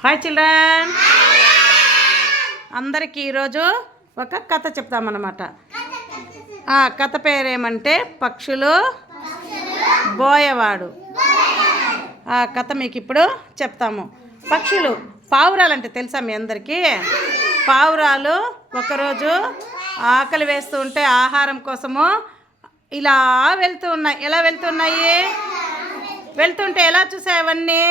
Hi children, అందరికీ ఈరోజు ఒక కథ చెప్తామన్నమాట. ఆ కథ పేరేమంటే పక్షులు బోయవాడు. ఆ కథ మీకు ఇప్పుడు చెప్తాము. పక్షులు పావురాలంటే తెలుసా మీ అందరికీ? పావురాలు ఒకరోజు ఆకలి వేస్తూ ఉంటే ఆహారం కోసము ఇలా వెళ్తూ ఉన్నాయి. ఎలా వెళ్తున్నాయి? వెళ్తుంటే ఎలా చూసాయి? అవన్నీ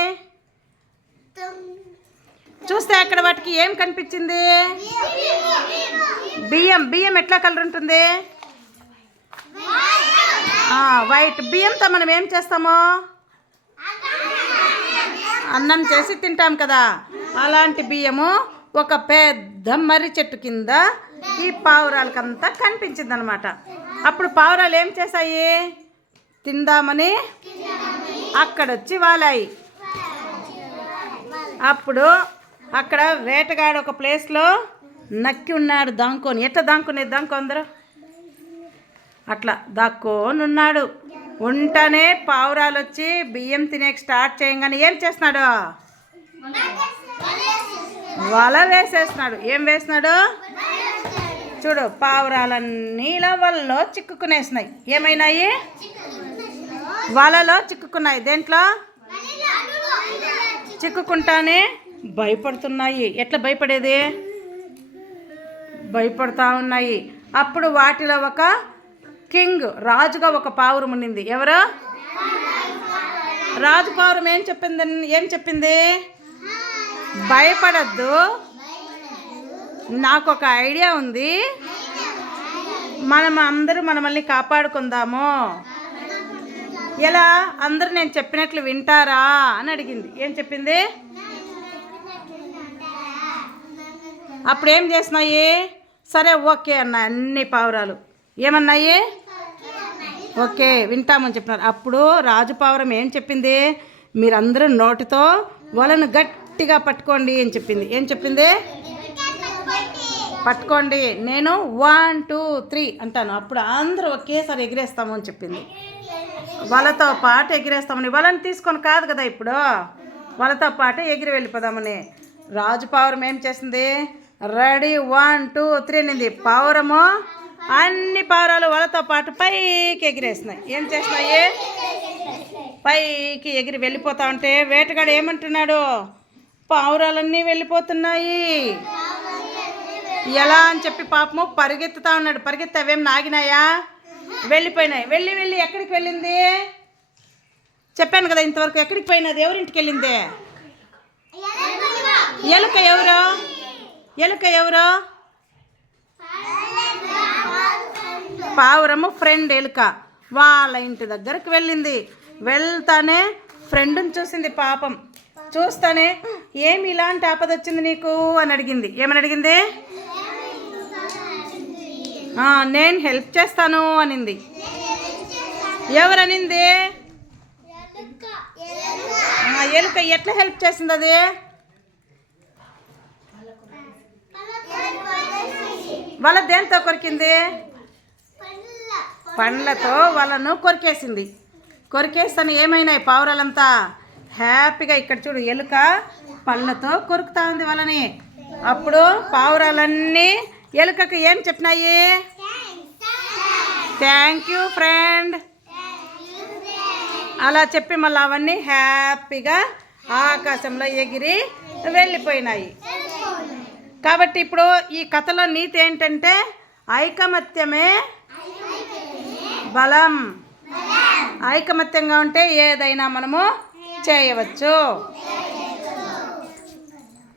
చూస్తే అక్కడ వాటికి ఏం కనిపించింది? బియ్యం ఎట్లా కలర్ ఉంటుంది? వైట్. బియ్యంతో మనం ఏం చేస్తాము? అన్నం చేసి తింటాం కదా. అలాంటి బియ్యము ఒక పెద్ద మర్రి చెట్టు కింద ఈ పావురాలకంతా కనిపించింది అనమాట. అప్పుడు పావురాలు ఏం చేశాయి? తిందామని అక్కడొచ్చి వాలాయి. అప్పుడు అక్కడ వేటగాడు ఒక ప్లేస్లో నక్కి ఉన్నాడు దాంకొని. ఎట్లా దాంకునేది? అందరూ అట్లా దాక్కొని ఉన్నాడు. ఉంటనే పావురాలు వచ్చి బియ్యం తినేకి స్టార్ట్ చేయగానే ఏం చేస్తున్నాడు? వల వేసేస్తున్నాడు. ఏం వేసినాడు? చూడు, పావురాలన్నీ ఇలా వలలో చిక్కుకునేసినాయి. ఏమైనాయి? వలలో చిక్కుకున్నాయి. దేంట్లో చిక్కుకుంటానే భయపడుతున్నాయి. ఎట్లా భయపడేది? భయపడుతూ ఉన్నాయి. అప్పుడు వాటిలో ఒక కింగ్, రాజుగా ఒక పావురం ఉండింది. ఎవరు? రాజు పావురం ఏం చెప్పింది? భయపడద్దు, నాకు ఒక ఐడియా ఉంది, అందరూ మనల్ని కాపాడుకుందాము. ఎలా? అందరూ నేను చెప్పినట్లు వింటారా అని అడిగింది. ఏం చెప్పింది? అప్పుడు ఏం చేసినాయి? సరే ఓకే అన్నాయి అన్ని పావురాలు. ఏమన్నాయి? ఓకే వింటామని చెప్పినారు. అప్పుడు రాజు పావురం ఏం చెప్పింది? మీరందరూ నోటితో వలను గట్టిగా పట్టుకోండి అని చెప్పింది. ఏం చెప్పింది? పట్టుకోండి, నేను 1 2 3 అంటాను, అప్పుడు అందరూ ఒకేసారి ఎగిరేస్తాము అని చెప్పింది. వలతో పాటు ఎగిరేస్తామని. వలని తీసుకొని కాదు కదా, ఇప్పుడు వలతో పాటు ఎగిరి వెళ్ళిపోదామని. రాజు పావురం ఏం చేసింది? రెడీ 1 2 3 అనింది. పావురము అన్ని పావురాలు వలతో పాటు పైకి ఎగిరేసినాయి. ఏం చేసినాయి? పైకి ఎగిరి వెళ్ళిపోతా ఉంటే వేటగాడు ఏమంటున్నాడు? పావురాలన్నీ వెళ్ళిపోతున్నాయి. ఎలా అని చెప్పి పాపము పరిగెత్తుతా ఉన్నాడు. పరిగెత్తి అవేం నాగినాయా? వెళ్ళిపోయినాయి. వెళ్ళి ఎక్కడికి వెళ్ళింది? చెప్పాను కదా ఇంతవరకు. ఎక్కడికి పోయినది? ఎవరింటికి వెళ్ళింది? ఎలుక. ఎవరు? పావురము ఫ్రెండ్ ఎలుక. వాళ్ళ ఇంటి దగ్గరికి వెళ్ళింది. వెళ్తానే ఫ్రెండ్ని చూసింది. పాపం చూస్తానే, ఏమి ఇలాంటి ఆపద వచ్చింది నీకు అని అడిగింది. ఏమని అడిగింది? నేను హెల్ప్ చేస్తాను అనింది. ఎవరనింది? ఎలుక. ఎట్లా హెల్ప్ చేసింది అది? వల దేంతో కొరికింది? పండ్లతో వలను కొరికేసింది. కొరికేస్తాను ఏమైనాయి? పావురాలంతా హ్యాపీగా. ఇక్కడ చూడు, ఎలుక పళ్ళతో కొరుకుతా ఉంది వలని. అప్పుడు పావురాలన్నీ ఎలుకకు ఏం చెప్పినాయి? థ్యాంక్ యూ ఫ్రెండ్ అలా చెప్పి మళ్ళీ అవన్నీ హ్యాపీగా ఆకాశంలో ఎగిరి వెళ్ళిపోయినాయి. కాబట్టి ఇప్పుడు ఈ కథలో నీతి ఏంటంటే ఐకమత్యమే బలం. ఐకమత్యంగా ఉంటే ఏదైనా మనము చేయవచ్చు.